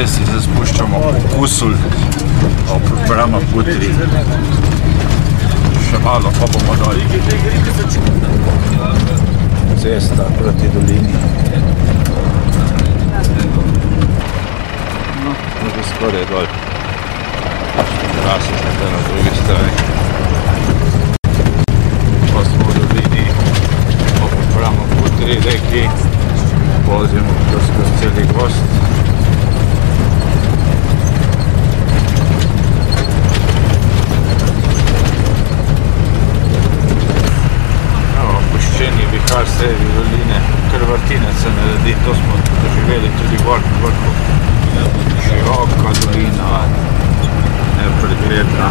cesti se spuščamo v Kusulj, prema Putri. Še malo, pa bomo dol. Cesta proti dolini. No, že skoraj dol. Trasa se na drugi strani. Pa smo v dolini, prema Putri reki, vozimo skozi celi gozd. Vihar sredi doline, kar vrtinec se naredi, to smo doživeli tudi gor na vrhu. Široka dolina, nepregledna.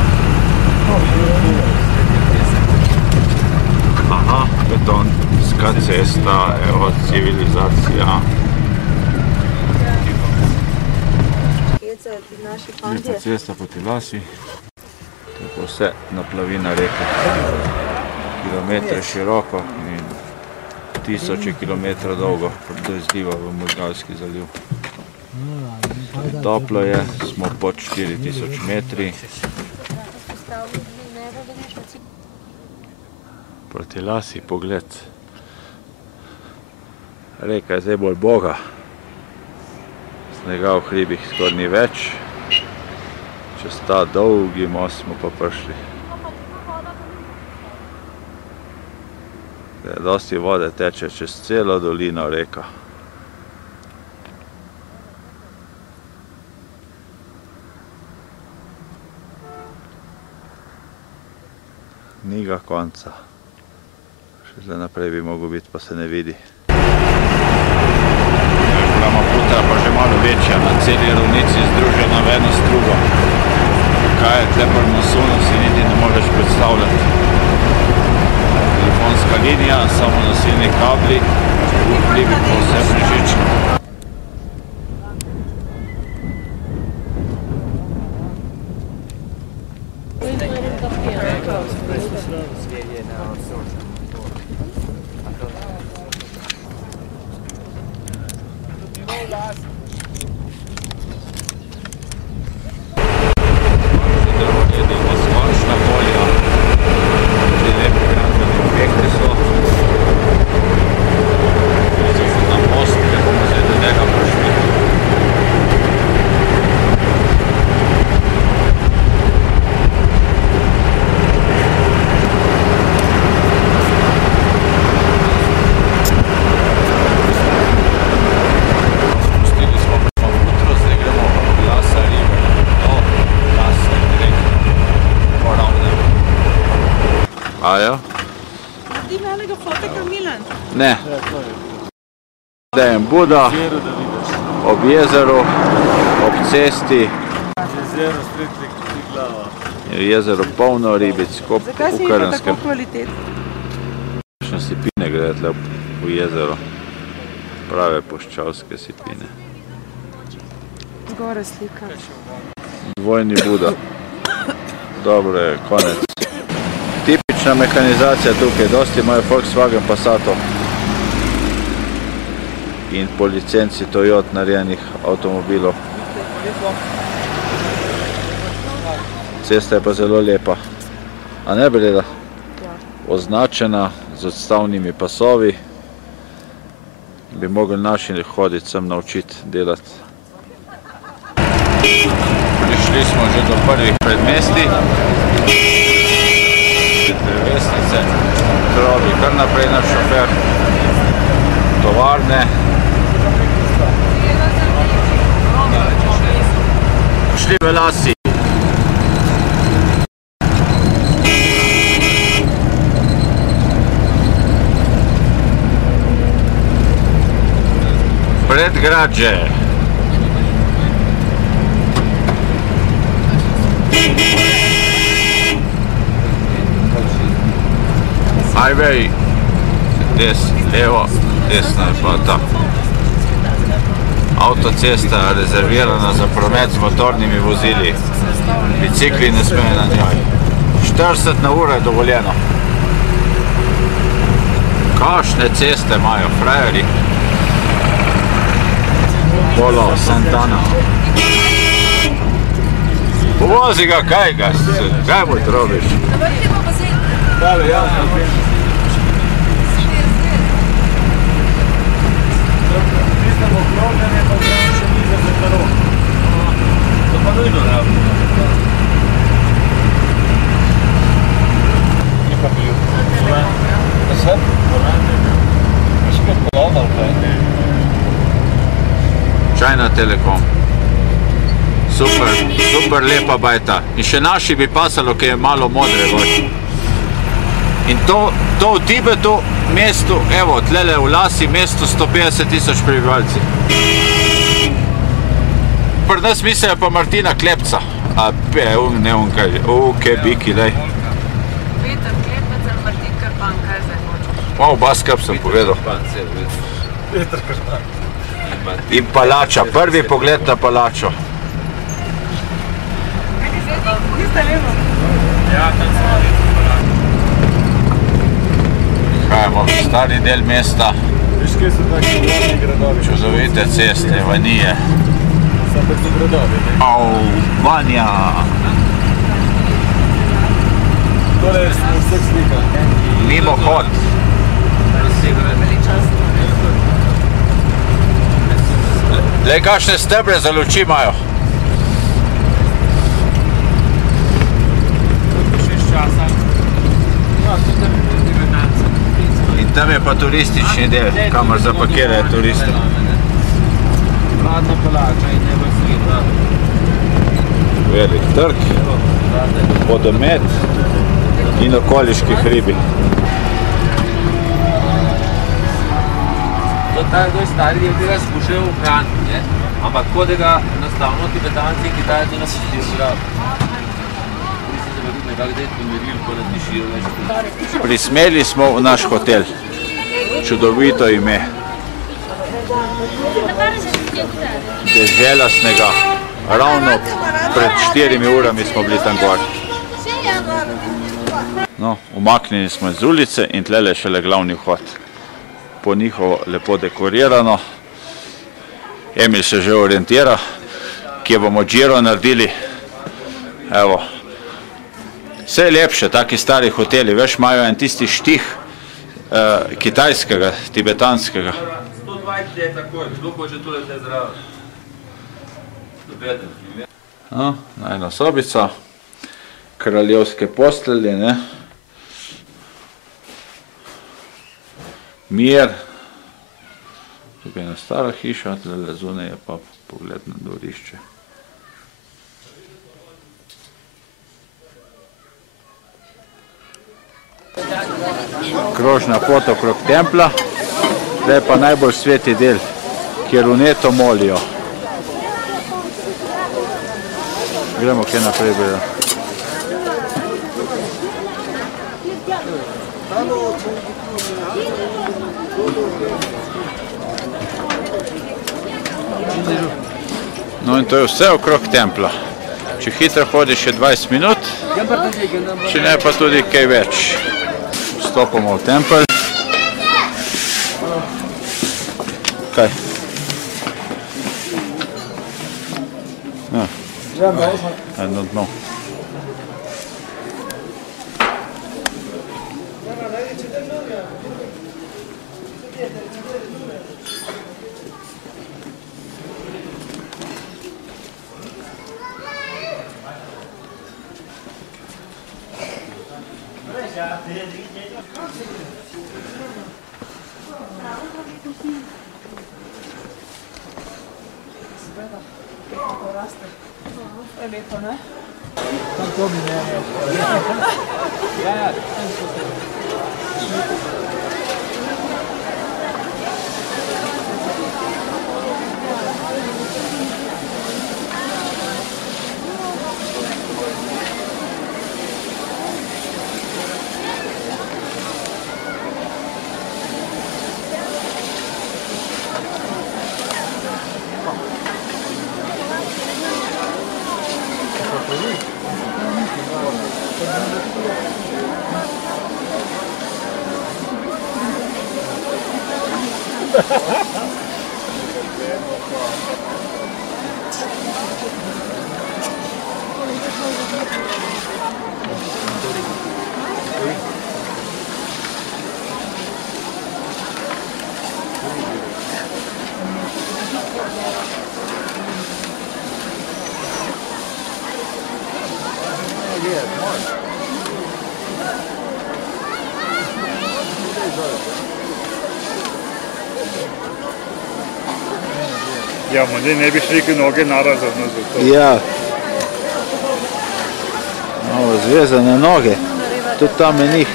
Aha, betonska cesta, evo, civilizacija. Lista cesta proti vasi, tako vse naplavina reke. Kilometre široko in tisoče kilometrov dolgo do izliva v Možgalski zaliv. Toplo je, smo pod 4000 metri. Proti lasi pogled. Reka je zdaj bolj boga. Snega v hribih skoraj ni več. Čez ta dolgi most smo pa prišli. Dosti vode teče čez celo dolino reka. Ni ga konca. Še zdaj naprej bi mogel biti, pa se ne vidi. Prema Putra pa že malo večja, na celi ravnici združena v eno strugo. Kaj je tle pri Mosonu, si niti ne moreš predstavljati. Telefonska linija, samo nosilni kabli, vplivi pa vse prižično. Ajo? Ti velega foteka, Milan? Ne. Dajem Buda, ob jezeru, ob cesti. Jezero spet ti glava. Jezero polno ribic, kot v Krnskem. Zakaj si je tako kvalitet? Kakšne sipine gre tle v jezero. Prave puščavske sipine. Zgore slika. Dvojni Buda. Dobro je, konec. Tipična mehanizacija tukaj, dosti imajo Volkswagen Passatov in po licenci Toyota narejenih avtomobilov. Cesta je pa zelo lepa. A ne, Breda? Označena z odstavnimi pasovi. Bi mogli naši hoditi sem naučiti delati. Prišli smo že do prvih predmestij. Drevesnice, trobi kar naprej naš šofer, tovarne. Šli v lasi. Predgrađe. Highway, levo, desna je pa ta. Avtocesta je rezervirana za promet z motornimi vozili. Bicikli ne smejo na njoj. 40 na uro je dovoljeno. Kakšne ceste imajo, frajeri. Polo, Santana. Povozi ga, kaj mu trobiš? Dale, ja. Tistem okrogljenje pa zraven še ni za zrtaro. To pa nujno rabo. Ni pa bil. Da se? Miš kaj podobal, kaj? China Telekom. Super lepa bajta. In še naši bi pasalo, ki je malo modre gor. In to v Tibetu, mestu, evo, tlele v Lasi, mestu 150.000 prebivalci. Pri nas mislijo pa Martina Klepca. Ne on kaj, kaj biki, daj. Peter Klepec ali Martin Krpan, kaj zdaj hočeš? Oba skrb sem povedal. Peter Krpan. In palača, prvi pogled na palačo. Niste levo? Ja, tam smo videli palačo. Prihajamo v stari del mesta. Viš, kje so taki glavni gradovi? Čudovite ceste, vanije. Sam pa so gradovi, ne? Vanja. Tole je vseh slika. Mimohod. Glej, kakšne stebre za luči imajo. In tam je pa turistični del, kamor zapakirajo turiste. Velik trg, vodomet in okoliški hribi. To je stari del tega skušajo ohraniti, ampak tako da ga enostavno Tibetanci in Kitajci ne pustijo zraven. Mislim, da bi tudi nekako zdaj pomerili, ko nas dišijo več. Prismeli smo v naš hotel. Čudovito ime. Dežela snega. Ravno pred 4 urami smo bili tam gor. No, umaknjeni smo iz ulice in tlele šele glavni vhod. Po njihovo lepo dekorirano. Emil se že orientira, kje bomo džiro naredili. Evo. Vse je lepše, taki stari hoteli, veš, imajo en tisti štih kitajskega, tibetanskega. 120 je takoj, kdo hoče tule te zraven. No, ena sobica, kraljevske postelje, ne. Mir. Tukaj je ena stara hiša, tlele zunaj je pa pogled na dvorišče. Krožna pot okrog templa, zdaj je pa najbolj sveti del, kjer vneto molijo. Gremo kje naprej, Beda. No in to je vse okrog templa. Če hitro hodiš je 20 minut, če ne pa tudi kaj več. Vstopamo v tempelj. Kaj? Eno dno. Je lepo, ne? Ja, man, zdaj ne bi šli noge narazno za to. Ja. Malo zvezane noge. Tudi tam je njih.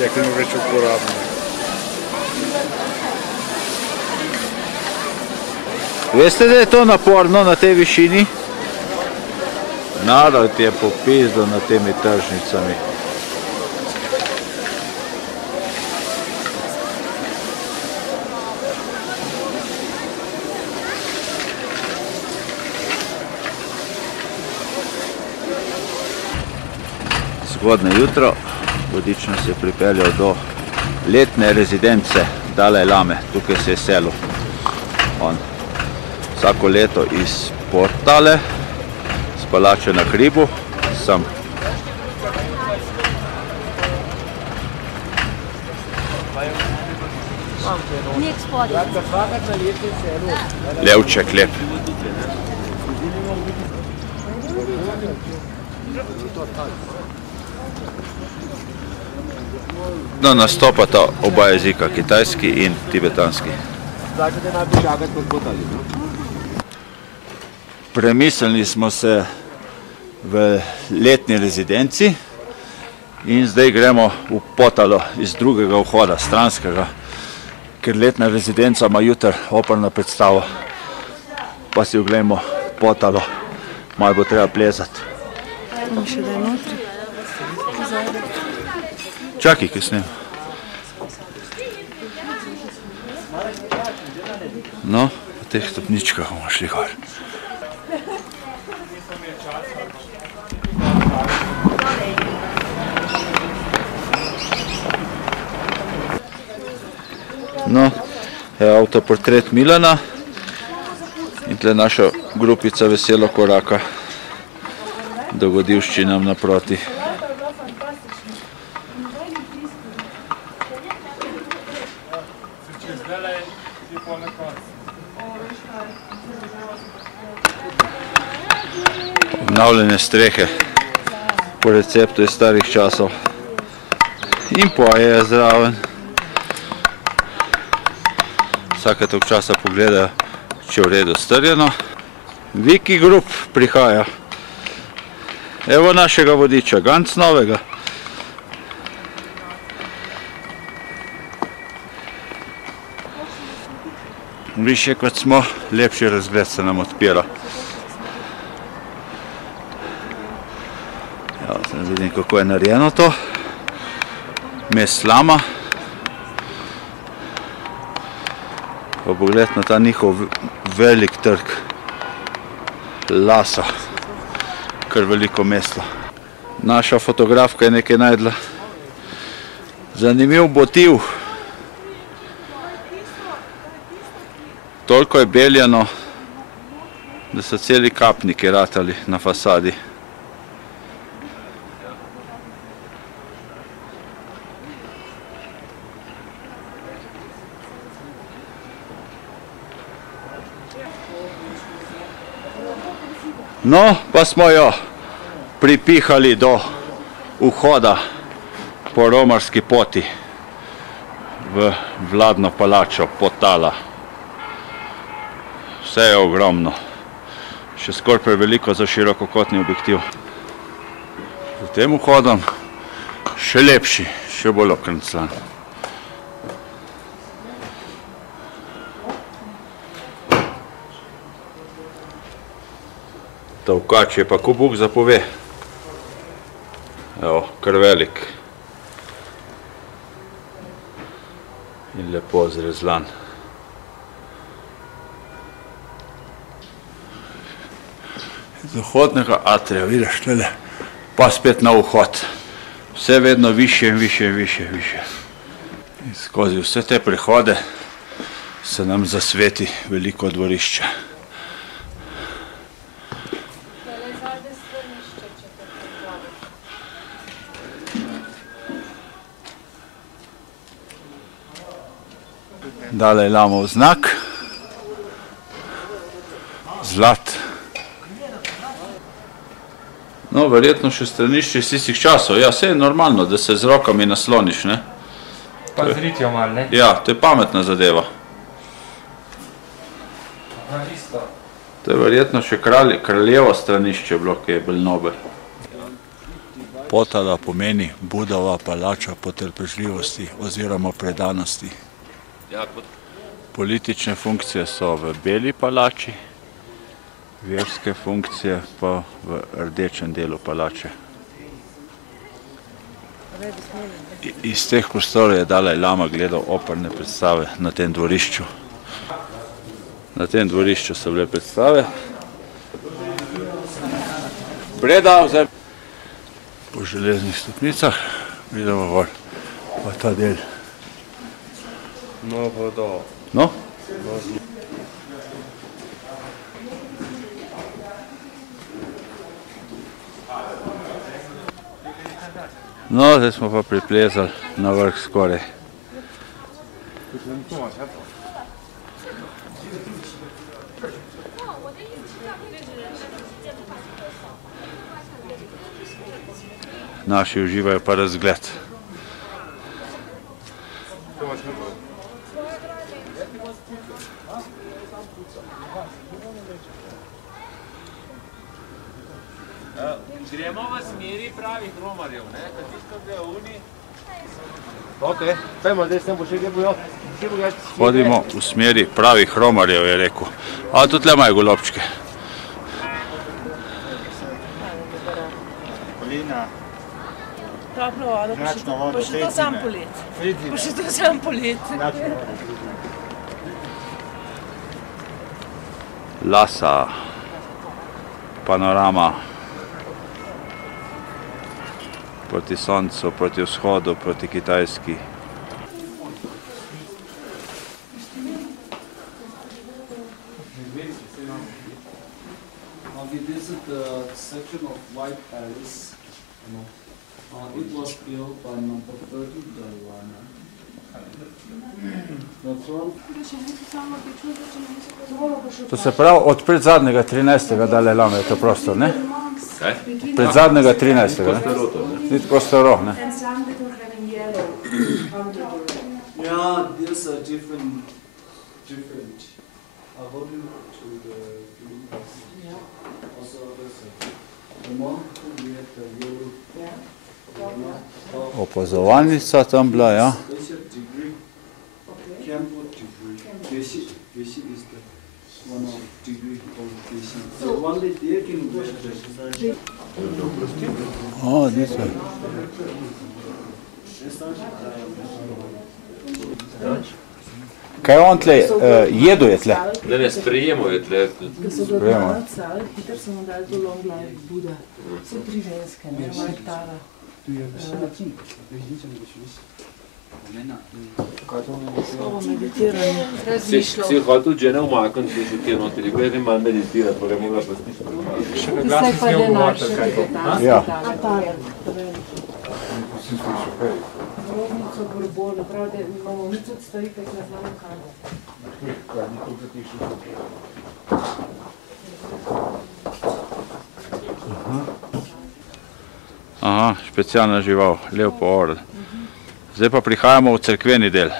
Ja, ki ne več uporabno. Veste, da je to naporno na tej višini? Narod je popizdo nad temi tržnicami. Zgodne jutro, vodič nas je pripeljal do letne rezidence Dalaj Lame, tukaj se je selil. On vsako leto iz Portale, z palače na hribu, sem. Levček lep. No, nastopata oba jezika, kitajski in tibetanski. Premislili smo se v letni rezidenci in zdaj gremo v Potalo iz drugega vhoda, stranskega, ker letna rezidenca ima jutri operno predstavo. Pa si oglejmo Potalo, malo bo treba plezati. Še da je notri. Čakaj, ki snem. No, v teh stopničkah bomo šli gor. No, je avtoportret Milana in tle naša grupica veselo koraka dogodivščinam naproti. Obnavljene strehe po receptu iz starih časov in poje je zraven. Vsake tog časa pogledajo, če je v redu strjeno. Viki Grup prihaja. Evo našega vodiča, ganz novega. Više kot smo, lepši razgled se nam odpira. Zdaj vidim, kako je narejeno to. Mes slama. Pa pogled na ta njihov velik trg. Lasa. Kar veliko mesto. Naša fotografka je nekaj najdla. Zanimiv motiv. Toliko je beljano, da so celi kapniki ratali na fasadi. No, pa smo jo pripihali do vhoda po romarski poti v vladno palačo Potala. Vse je ogromno, še skoraj preveliko za širokokotni objektiv. Z tem vhodom še lepši, še bolj okrenclan. Tavkač je pa, ko Bog zapove. Evo, kar velik. In lepo zrezlan. Zahodnega atrija, vidiš, tele, pa spet na vhod. Vse vedno više in više in više in više. In skozi vse te prehode se nam zasveti veliko dvorišče. Dalaj Lamov znak. No, verjetno še stranišče iz tistih časov. Ja, vse je normalno, da se z rokami nasloniš, ne? Pa z ritjo malo, ne? Ja, to je pametna zadeva. Isto. To je verjetno še kraljevo stranišče bilo, ki je bil Nobel. Potala pomeni Budova palača potrpežljivosti oziroma predanosti. Politične funkcije so v beli palači, verske funkcije pa v rdečem delu palače. Iz teh prostorov je Dalaj Lama gledal operne predstave na tem dvorišču. Na tem dvorišču so bile predstave. Breda, zdaj po železnih stopnicah, vidimo gor pa ta del. No, vodo. No? No, zdaj smo pa priplezali na vrh skoraj. Naši uživajo pa razgled. Gremo v smeri pravih romarjev, ne? Tisto, da je uni. Ok, pojmo, zdaj sem bo še kaj bojo. Hodimo v smeri pravih romarjev, je rekel. A tudi le imajo golobčke. Polina. Toplo vodo, pa še to sam polet. Pa še to sam polet. Lhasa, panorama proti soncu, proti vzhodu, proti Kitajski. We visit the section of White Palace. It was built by number 30 Dalwana. To se pravi, od predzadnjega 13. Dalaj Lame je to prostor, ne? Kaj? Predzadnjega 13. ne? Ni tako staro, ne? Yeah, there's a different. Hold you to the blue house. Also, there's the monk who had the yellow. Opazovalnica tam bila, ja. Special degree. Campbell degree. Geshi is the one of degree of Geshi. So only they can wear the. O, niso. Kaj on tle, jedu je tle? Ne, sprejemo je tle. Sprejemo. Hitro so mu dali to long life Buda. Vse 3 ženske, ne, Mike Tara. Slovo meditiranje. Si hotel žene umakniti, če si kjer notri, ko je manj meditirati, pa ga mogla pa slišati. Še na glas s njim govoriti, kaj je to? Ja. Rodnico Borbone, prav, da imamo nič od stvari, kaj ne znamo kaj. Aha, specialna žival, lev po orl. Zdaj pa prihajamo v cerkveni del.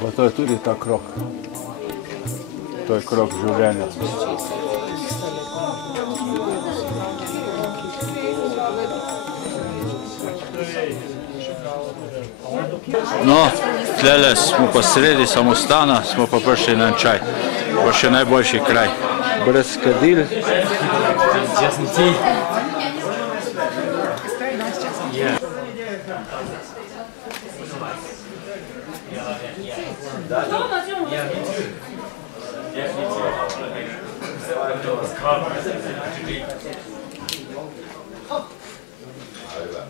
Pa to je tudi ta krog. To je krog življenja. No, tlele smo pa sredi samostana, smo pa prišli na čaj. Pa še najboljši kraj. Brez kadil.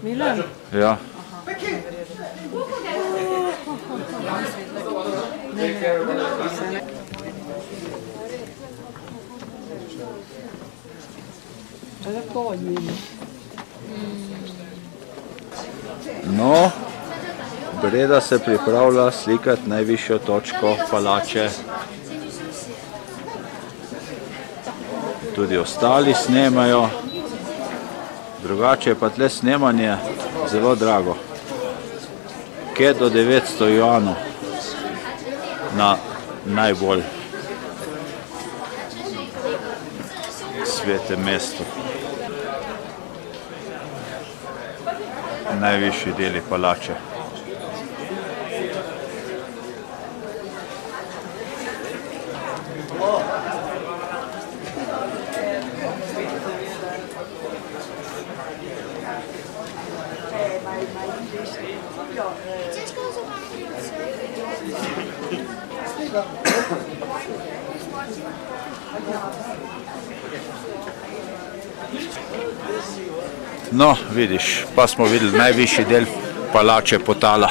Milan? Ja. No, Breda se pripravlja slikati najvišjo točko palače. Tudi ostali snemajo. Drugače je pa tle snemanje zelo drago. Kje do 900 juanov na najbolj svetem mestu. Najvišji deli palače. No, vidiš, pa smo videli najvišji del palače Potala.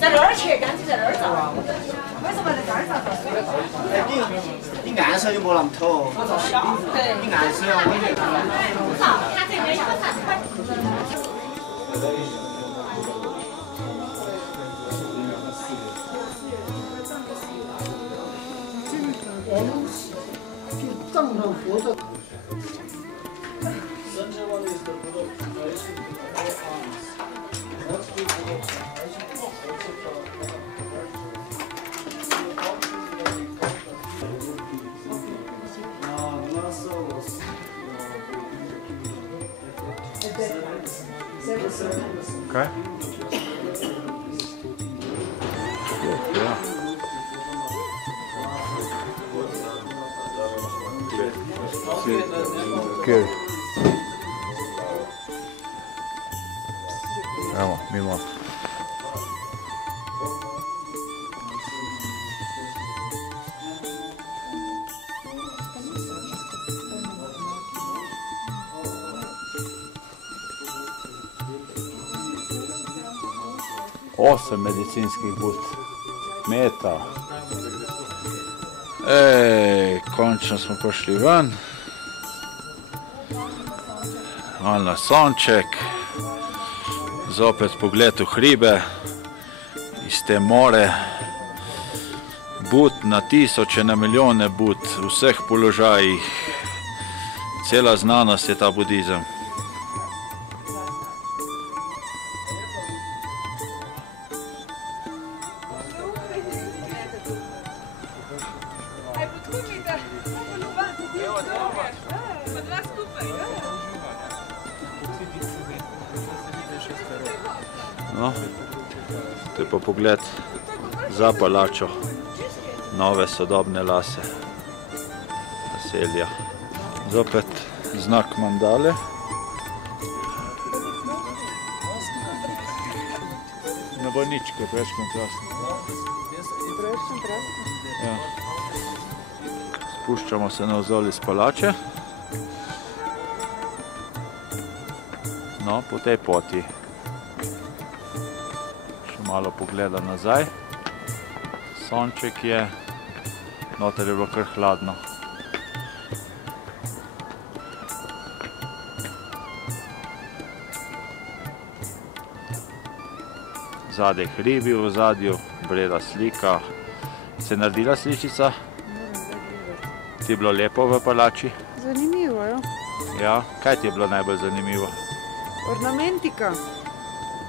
在哪儿去？赶紧在哪儿找？为什么在这儿找？你暗色就没那么透，你暗色要我觉得。他这边有个Kaj? Ja. Kjer? Evo, mimo. Osem medicinskih but. Meta. Ej, končno smo prišli ven. Malo na sonček. Zopet pogled v hribe. Iz te more. But na tisoče, na milijone but. V vseh položajih. Cela znanost je ta budizem. No, to je pa pogled za palačo, nove sodobne lase, naselja. Zopet znak mandale. Ne bo nič, ker preveč kontrastno. Preveč kontrastno. Ja. Spuščamo se navzdol iz palače. No, po tej poti. Še malo pogleda nazaj. Sonček je, noter je bilo kar hladno. Zadaj hribi v ozadju, bleda slika. Se je naredila sličica? Ti je bilo lepo v palači? Zanimivo, jo. Ja, kaj ti je bilo najbolj zanimivo? Ornamentika.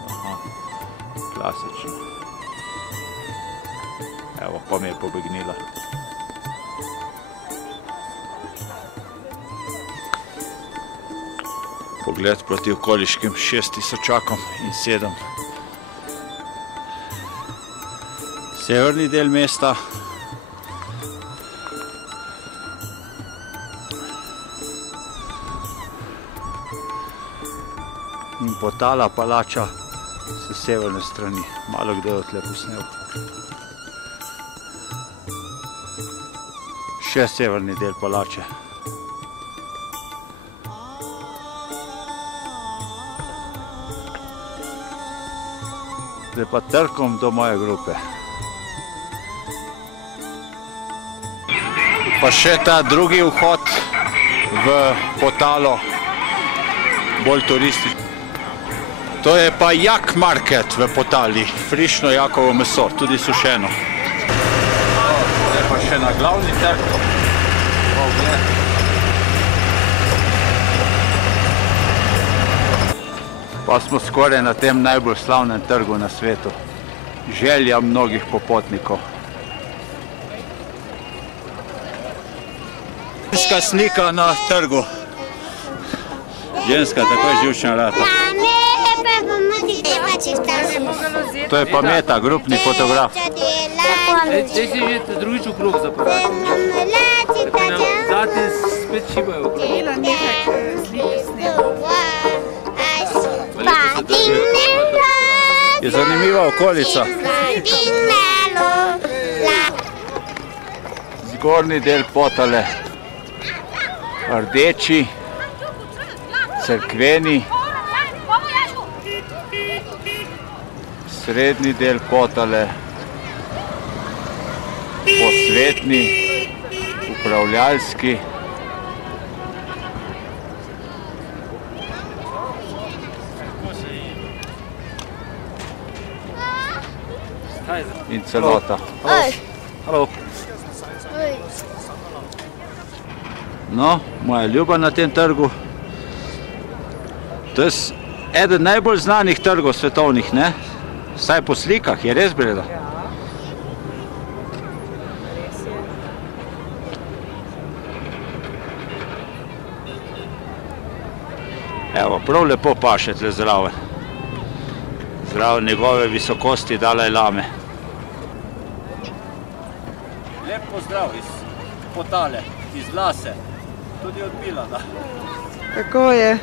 Aha, klasično. Evo, pa mi je pobegnila. Pogled proti okoliškim 6000 in 7. Severni del mesta. In potala palača s severne strani. Malo kdo je tle posnel. Še severni del palače. Zdaj pa trkom do moje grupe. Pa še ta drugi vhod v potalo, bolj turistični. To je pa jak market v potali, frišno jakovo meso, tudi sušeno. Zdaj pa še na glavni trg. Pa smo skoraj na tem najbolj slavnem trgu na svetu. Želja mnogih popotnikov. Ženska slika na trgu. Ženska takoj živčna rata. To je pa Meta, grupni fotograf. Zdaj si že drugič okrog zapravati. Zate spet šibajo okrog. Bila nekaj slike snema. Je zanimiva okolica. Zgornji del potale. Rdeči, cerkveni, srednji del potale, posvetni, upravljalski, in celota. Halo. No, moja ljuba na tem trgu. To je eden najbolj znanih trgov svetovnih, ne? Vsaj po slikah, je res Breda? Evo, prav lepo paše tle zraven. Zraven njegove visokosti Dalaj Lame. Lep pozdrav iz potale, iz Lase. Tudi od Milana. Tako je.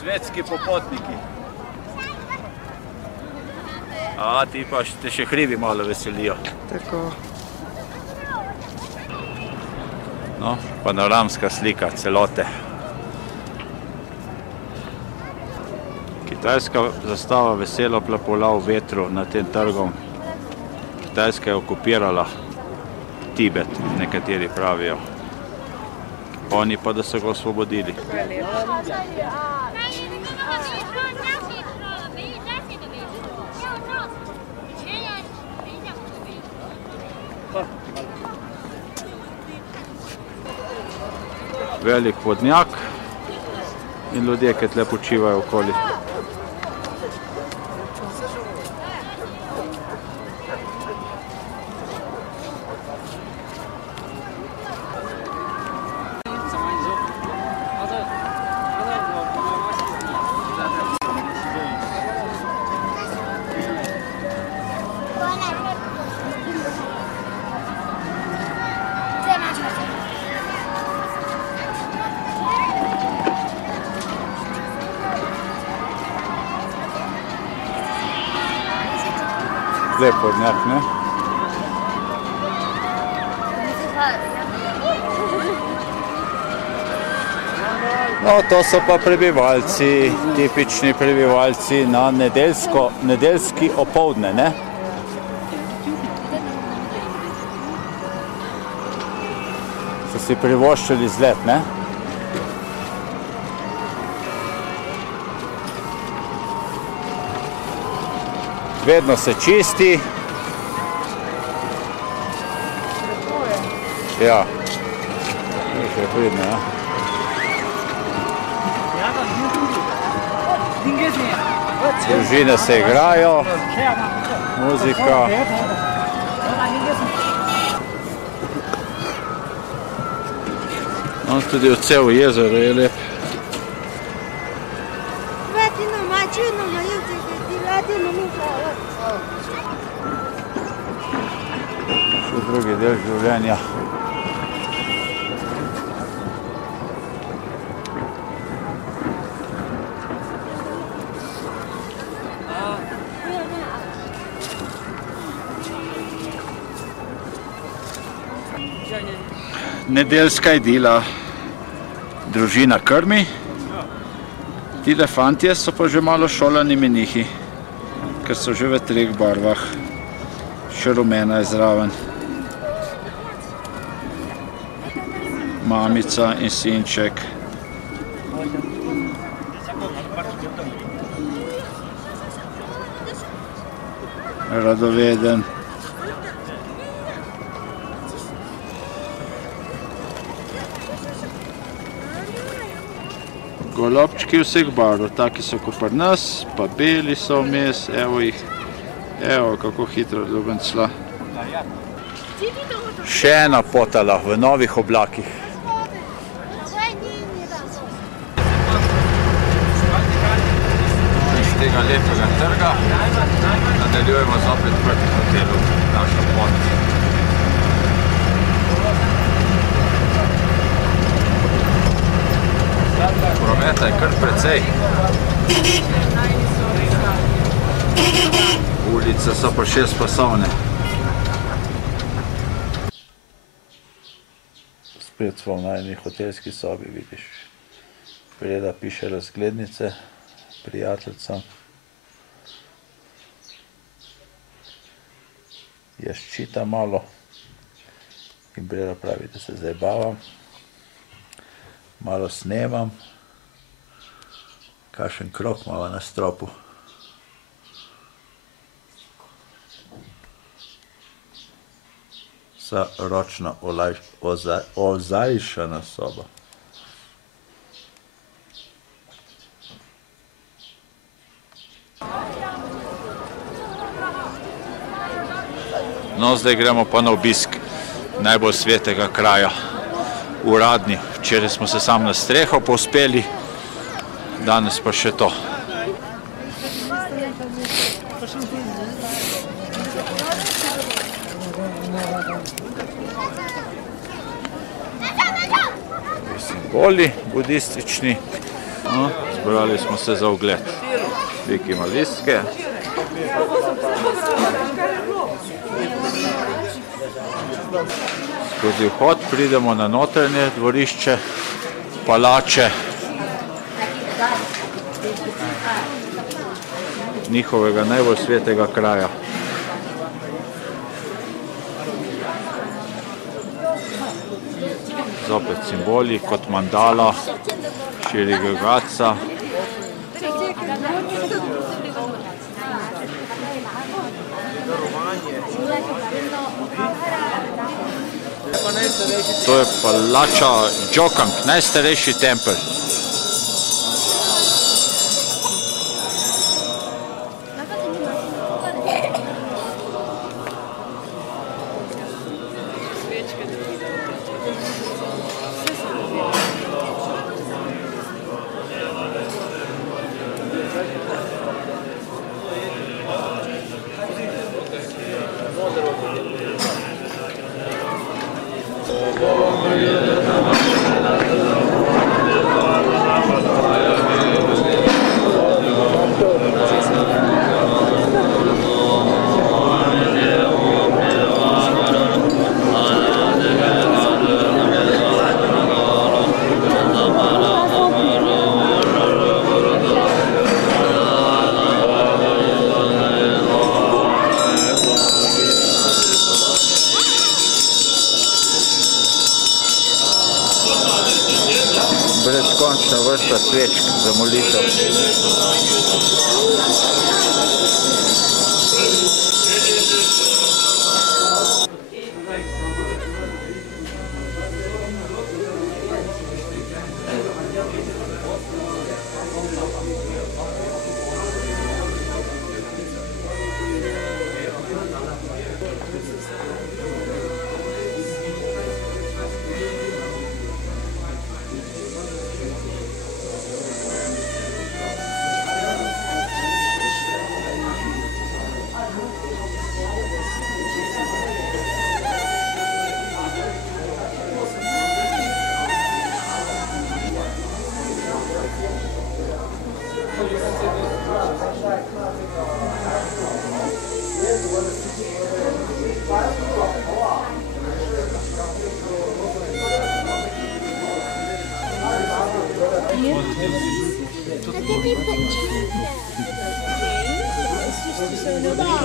Svetski popotniki. A, ti pa te še hribi malo veselijo. Tako. No, panoramska slika celote. Kitajska zastava veselo plapolja v vetru nad tem trgom. Kitajska je okupirala Tibet, nekateri pravijo. Oni pa, da so ga osvobodili. Velik vodnjak in ljudje, ki tle počivajo okoli. lep vodnjak, ne? No, to so pa prebivalci, tipični prebivalci na nedeljski opoldne, ne? So si privoščili izlet, ne? Vedno se čisti. Ja. Še je pridno, ja. Družine se igrajo, muzika. No, tudi odsev jezero je lep. Še drugi del življenja. Nedeljska idila. Družina krmi. Tile fantje so pa že malo šolani menihi, ker so že v 3 barvah. Še rumena je zraven. Mamica in sinček. Radoveden. Golobčki vseh barv, taki so kot pri nas, pa beli so vmes, evo jih, evo kako hitro dobencla. Še ena potala v novih oblakih. Iz tega lepega trga nadaljujemo zopet proti hotelu naša pot. Prometa je kar precej. Ulice so pa 6-pasovne. Spet smo v najni hotelski sobi, vidiš. Breda piše razglednice prijateljcem. Jaz čitam malo in Breda pravi, da se zabavam. Malo snemam, kakšen krog malo na stropu. Vsa ročno ozajšana soba. No, zdaj gremo pa na obisk najbolj svetega kraja. Uradni. Včeraj smo se sam na streho povzpeli, danes pa še to. Simboli budistični. No, zbrali smo se za ogled. Dvikimo listke. Skozi vhod pridemo na notranje dvorišče, palače, njihovega najbolj svetega kraja. Zopet simboli kot mandala, Širigagatsa. To je palača Džokang, najstarejši tempelj. svečk za molitev.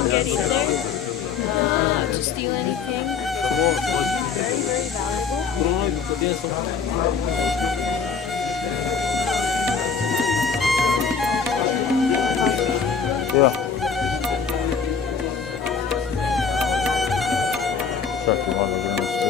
Get in there to steal anything. Very, very valuable. Ja. Čakaj, malo gremo sve.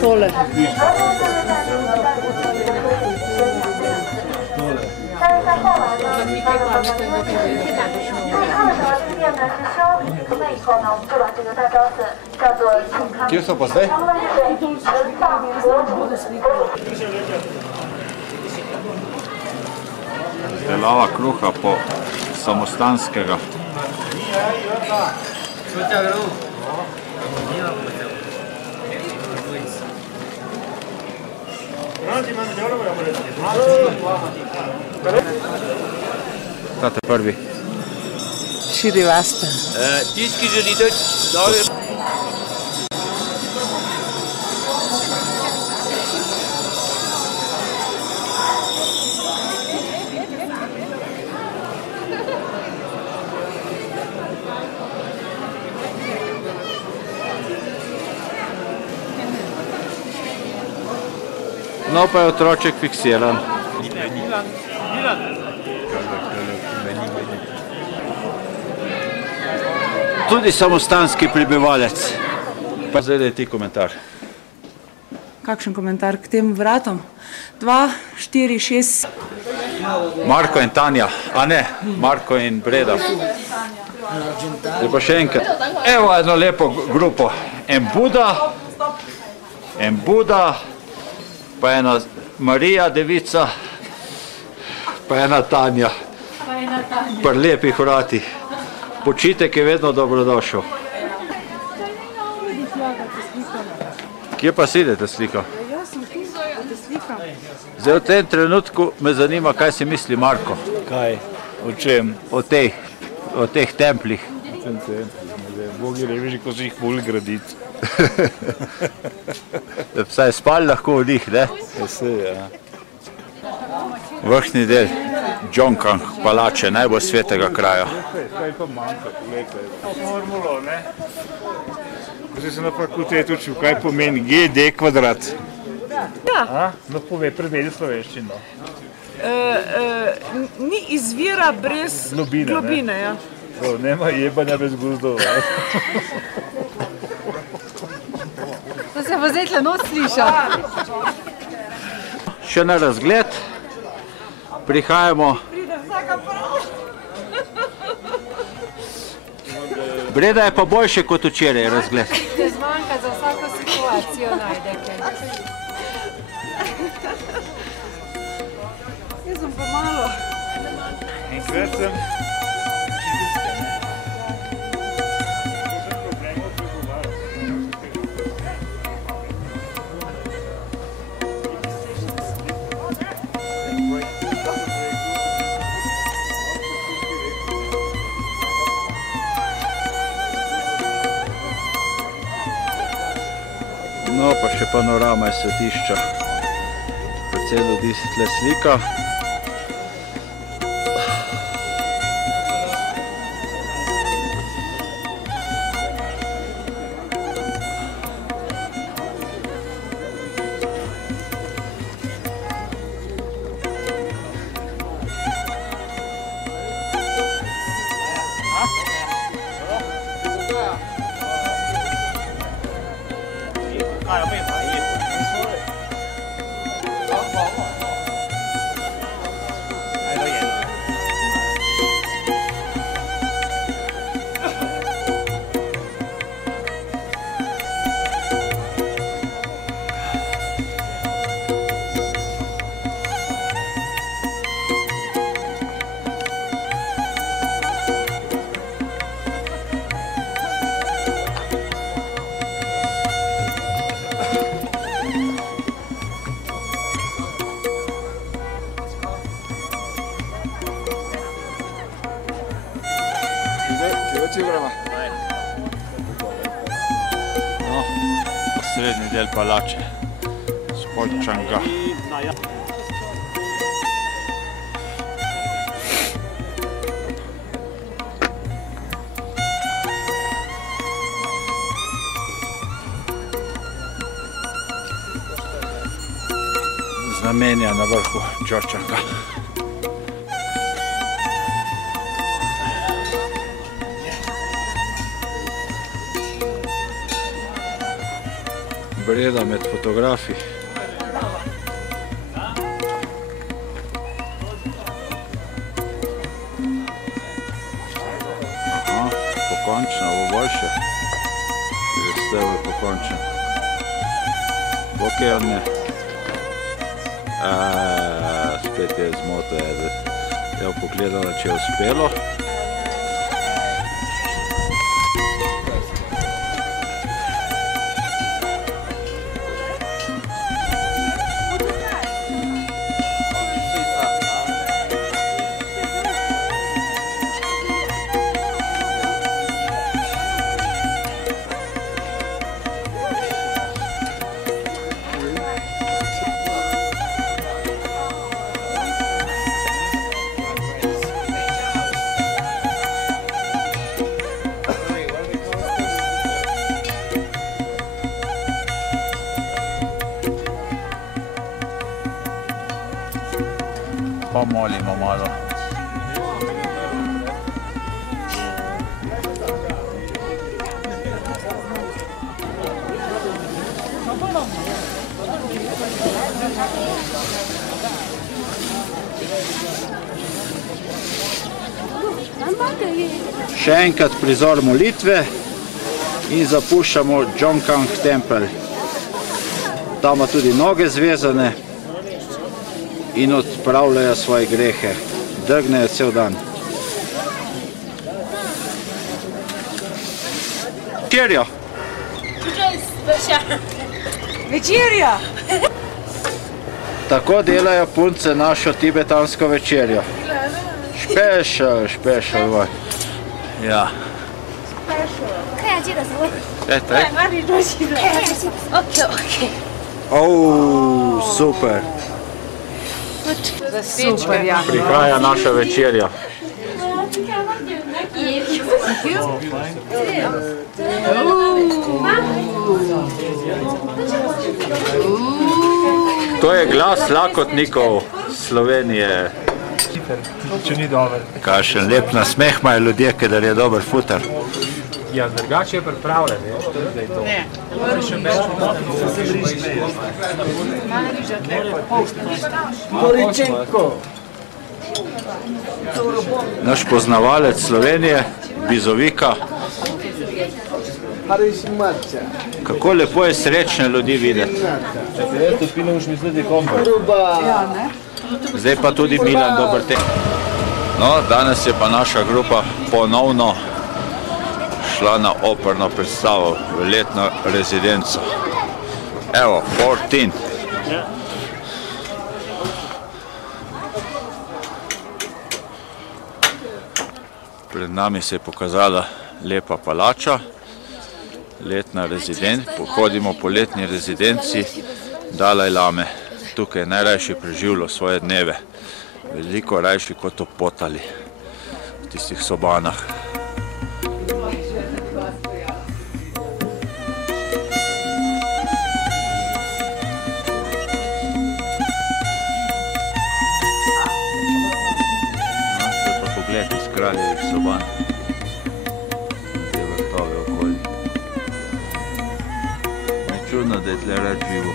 Tole. Kje so pa zdaj? Izdelava kruha po samostanskega. Tate prvi. Širi vaste. Tisti, ki želite, da No, pa je otroček fiksiran. Tudi samostanski prebivalec. Pa zdaj je ti komentar. Kakšen komentar k tem vratom? 2, 4, 6. Marko in Tanja, a ne, Marko in Breda. Zdaj pa še enkrat. Evo eno lepo grupo. En Buda, pa ena Marija Devica, pa ena Tanja. Pri lepih vratih. Počitek je vedno dobrodošel. Kje pa si idete sliko? Zdaj v tem trenutku me zanima, kaj si misli Marko. Kaj? O čem? O teh templih. Bogi reveži, ko so jih mogli graditi. Vsaj spali lahko v njih, ne? Vse, ja. Vrhni del Džonkang palače, najbolj svetega kraja. Kaj pa manjka, gledajte. Formulo, ne? Ko si se na fakultetu učil, kaj pomeni GD kvadrat? Ja. No, povej, prevedi slovenščino. Ni izvira brez globine, ja. Nema jebanja brez gozdov. To se bo zdaj tle noč slišal. Še na razgled prihajamo. Breda je pa boljše kot včeraj razgled. Te zmanjka za vsako situacijo najde kaj. Jaz sem pa malo. Enkrat sem No, pa še panorama iz svetišča. Precej ljudi se tle slika. No, srednji del palače, Spodčanga. Znamenja na vrhu Đorđanga. Breda med fotografi. Aha, pokončno, bo boljše. Ste bo pokončno. Ok, on ne. Spet je zmoto, evo pogledala, če je uspelo. Pomolimo malo. Še enkrat prizor molitve in zapuščamo Džongkang tempelj. Tam ima tudi noge zvezane in odpravljajo svoje grehe. Drgnejo cel dan. Večerjo! Večerjo! Tako delajo punce našo tibetansko večerjo. Special. Ja. Super. Super, ja. Prihaja naša večerja. To je glas lakotnikov Slovenije. Če ni dober. Kakšen lep nasmeh imajo ljudje, kadar je dober futar. Ja, drugače je pripravljen, veš, da je to. Ne. Naš poznavalec Slovenije, Bizovika. Kako lepo je srečne ljudi videti. Zdaj pa tudi Milan, dober tek. No, danes je pa naša grupa ponovno šla na operno predstavo v letno rezidenco. Evo, 14. Pred nami se je pokazala lepa palača letna rezidenca, hodimo po letni rezidenci Dalaj Lame. Tukaj je najrajši preživljal svoje dneve. Veliko rajši kot v Potali, v tistih sobanah. To je pa pogled iz kraljevih soban. Te vrtove okoli. Ni čudno, da je tle rad živo.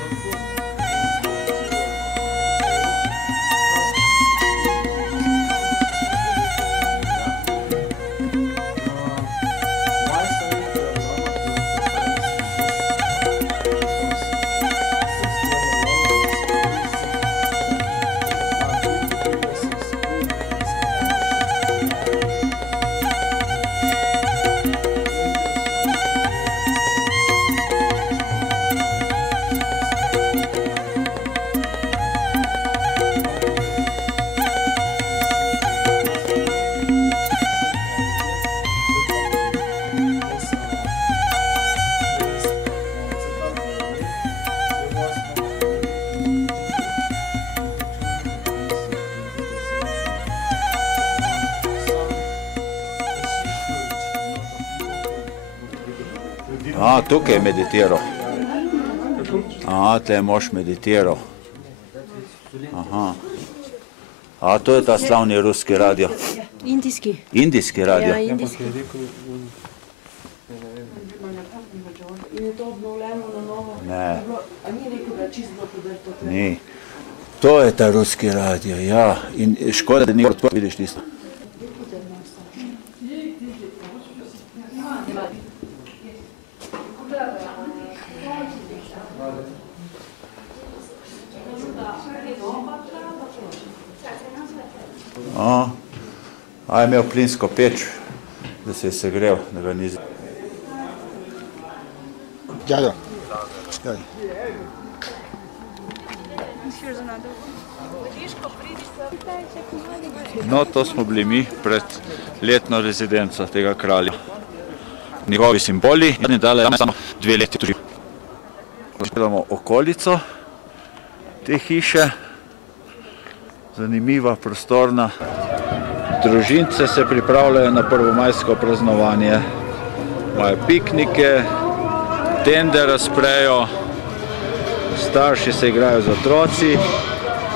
Tukaj je meditiral. Tle je mož meditiral. To je ta slavni ruski radio. Indijski. Indijski radio. Ja, indijski. Ne. Ni. To je ta ruski radio, ja. In škoda, da ni tako vidiš tisto. A je imel plinsko peč, da se je segrel, da ga ni... Ja. No, to smo bili mi pred letno rezidenco tega kralja. Njegovi simboli, Dalaj Lama samo 2 leti tu živi. Gledamo okolico te hiše, zanimiva, prostorna. Družince se pripravljajo na prvomajsko praznovanje, imajo piknike, tende razprejo, starši se igrajo z otroci,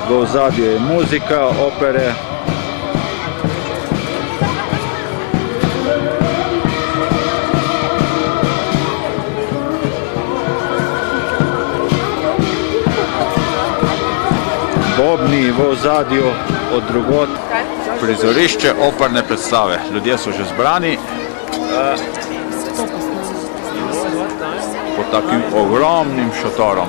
v ozadju je muzika, opere. Bobni v ozadju od drugod. Prizorišče operne predstave. Ljudje so že zbrani pod takim ogromnim šotorom.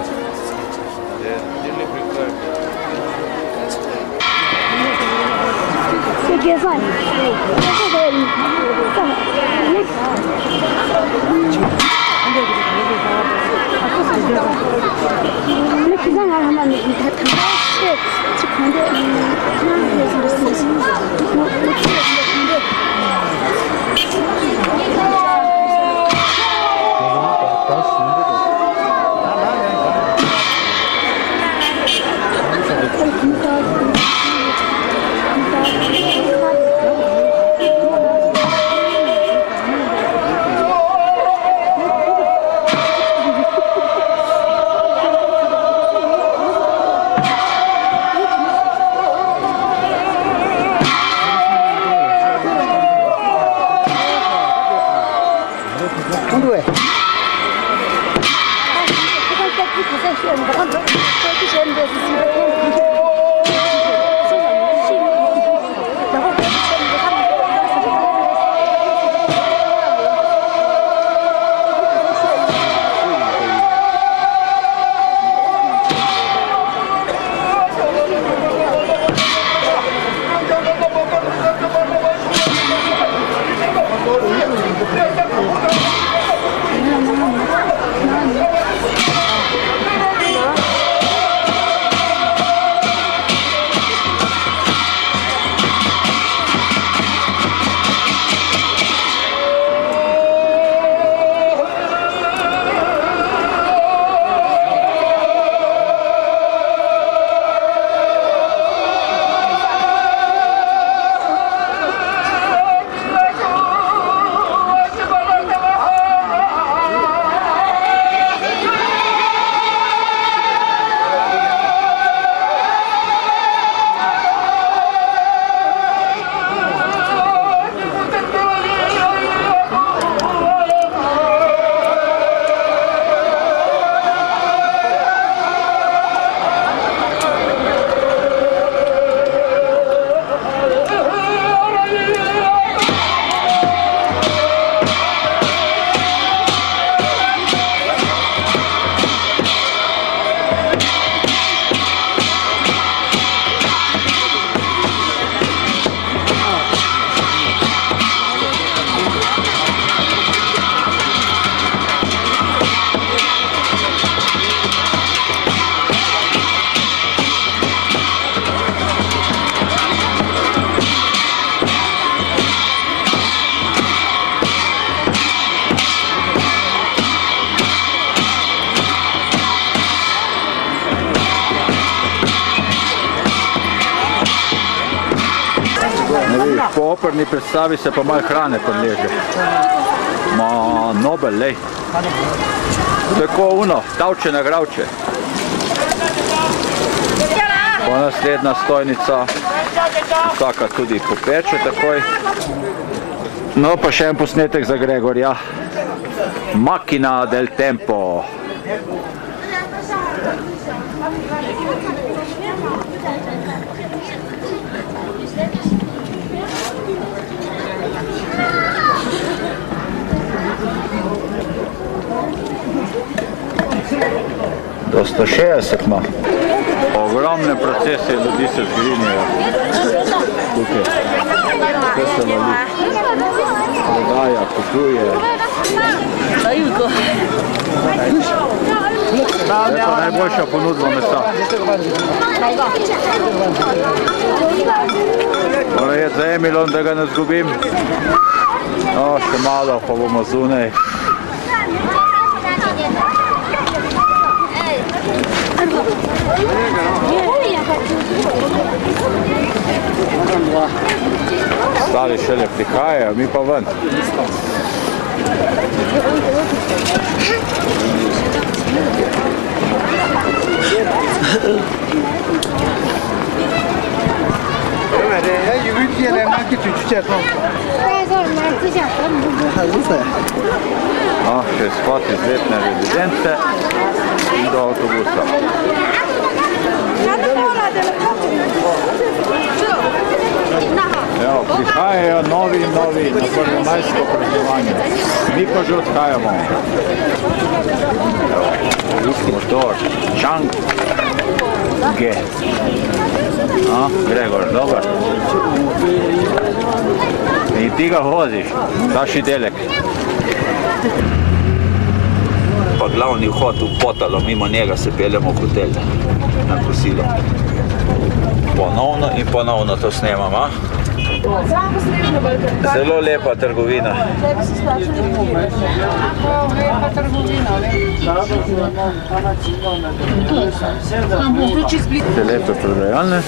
po operni predstavi se pa malo hrane podleže. Ma, nobel, lej. To je ko uno, tavče na gravče. Pa naslednja stojnica, vsaka tudi popeče takoj. No pa še en posnetek za Gregorja. Macchina del tempo. Do 160 ima. Ogromne procese ljudi se zgrinjajo. Tukaj. Vse se vali. Prodaja, kupuje. Zdaj pa najboljša ponudba mesa. Moram jeti za Emilom, da ga ne zgubim. No, še malo, pa bomo zunaj. Stari šele prihajajo, mi pa ven. Še shod iz letne rezidence in do avtobusa. Evo, prihajajo novi na prvomajsko praznovanje. Mi pa že odhajamo. Motor, Chang'e. Gregor, dober. In ti ga voziš, daš delek. Pa glavni vhod v Potalo, mimo njega se peljemo v hotel na kosilo. Ponovno in ponovno to snemam, a? Zelo lepa trgovina. Te lepe prodajalne.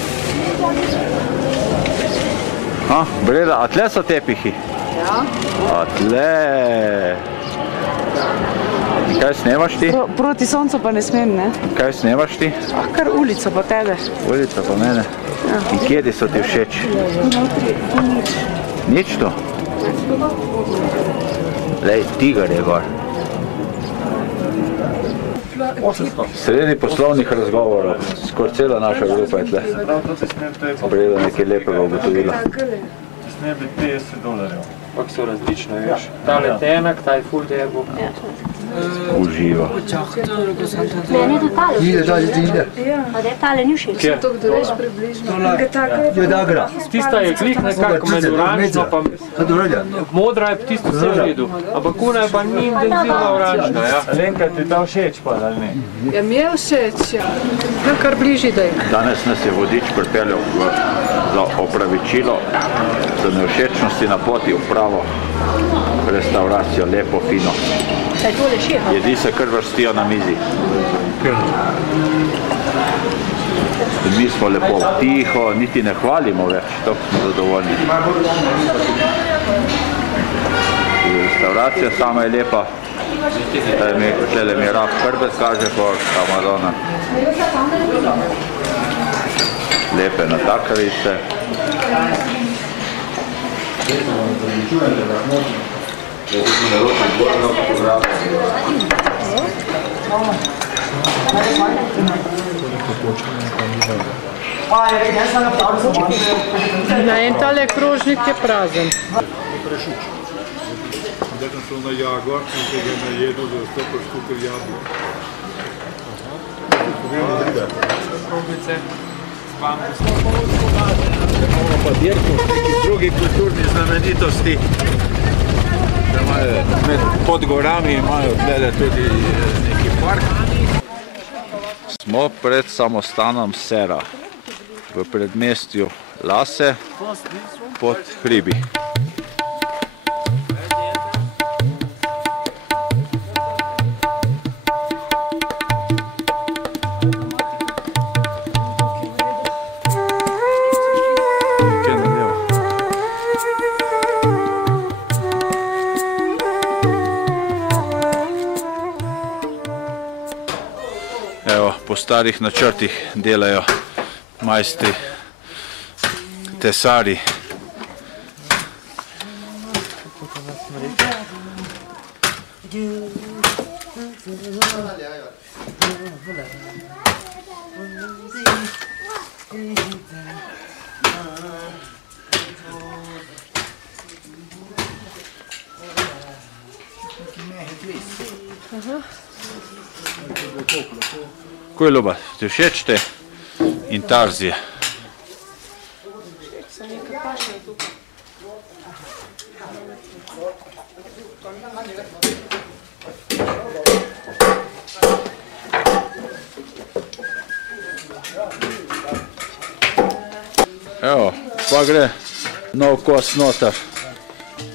Breda, a tle so tepihi? Ja. A tle. Kaj snemaš ti? Proti soncu pa ne smem, ne? Kaj snemaš ti? Kar ulico pa tebe. Ulica pa mene. In kjedi so ti všeč? Nič to? Lej, tiger je gor. Sredi poslovnih razgovorov, skoraj cela naša grupa je tle. Breda nekaj lepega ugotovila. Ne bi $50. Kako so različne, veš. Tale tenak, ta je full turbo. Uživa. Meni je to tale všeč. A da je tale ni všeč. Kjer? Tista je klik nekako med oranžno, pa modra je tisto vse v redu. Ampak kuna je pa ni intenzivna oranžna, ja. Lenka, ti ta všeč pa, ali ne? Ja, mi je všeč, ja. Kar bližji da je. Danes nas je vodič pripeljal za opravičilo za nevšečnosti na poti v pravo restauracijo, lepo, fino. Jedi se kar vrstijo na mizi. In mi smo lepo tiho, niti ne hvalimo več, tako smo zadovoljni. Restauracija sama je lepa. Tele mi rab hrbet kaže, pa Madonna. Lepe natakavice. In tale krožnik je prazen. Da sam šel na Jaguar in se ga najedel za 100 štuker jablok. Probice, spamke. Imamo pa dirko v neki drugi kulturni znamenitosti. Pod gorami imajo tlele tudi neki park. Smo pred samostanom Sera v predmestju Lase pod hribi. starih načrtih delajo majstri, tesari. Kako je, Ljuba, ti všeč te intarzije? Všeč so nekaj pašejo tukaj. Evo, pa gre nov kos noter,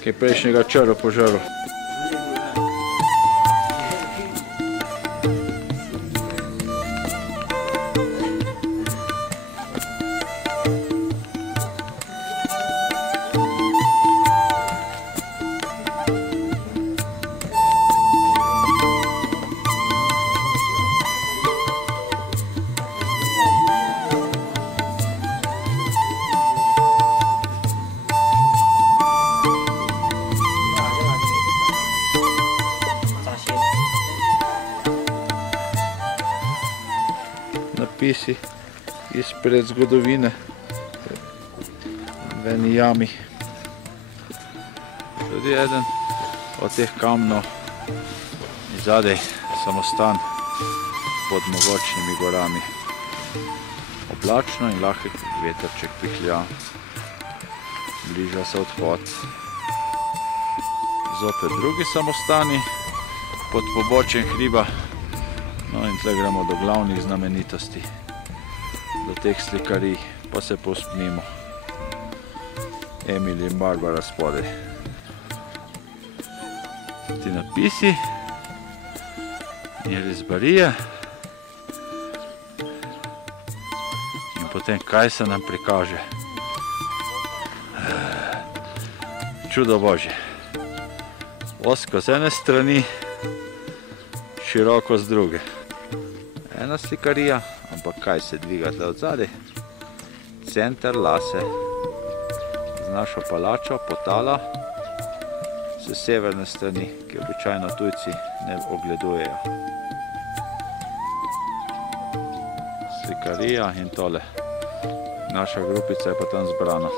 ki je prejšnjega črl požrl. Napisi izpred zgodovine v eni jami. Tudi eden od teh kamnov in zadaj samostan pod mogočnimi gorami. Oblačno in lahek vetrček pihlja. Bliža se odhod. Zopet drugi samostani pod pobočjem hriba. No in tle gremo do glavnih znamenitosti, do teh slikarij, pa se povzpnimo. Emil in Barbara spodaj. Ti napisi in rezbarije. In potem kaj se nam prikaže? Čudo Božje. Ozko z ene strani, široko z druge. Ena slikarija, ampak kaj se dviga tle od zadaj? Center lase z našo palačo, Potala, s severne strani, ki običajno tujci ne ogledujejo. Slikarija in tole. Naša grupica je pa tam zbrana.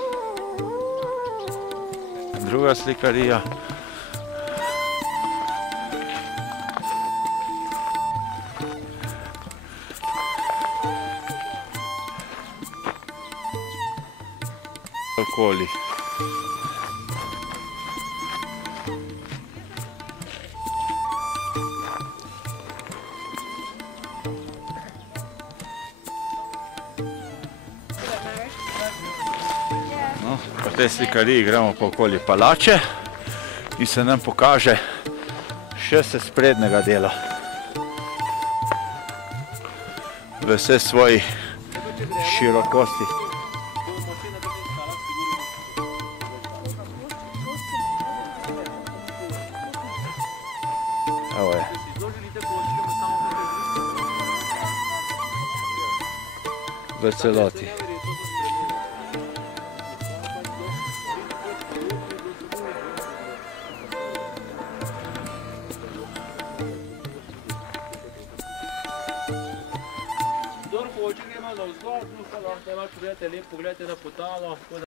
Druga slikarija. Okoli. No, po tej slikariji gremo pa okoli palače in se nam pokaže še se sprednjega dela. V vse svoji širokosti. Evo je. V celoti. Kdor hoče, gremo navzgor, lahko imate lep pogled na Potalo.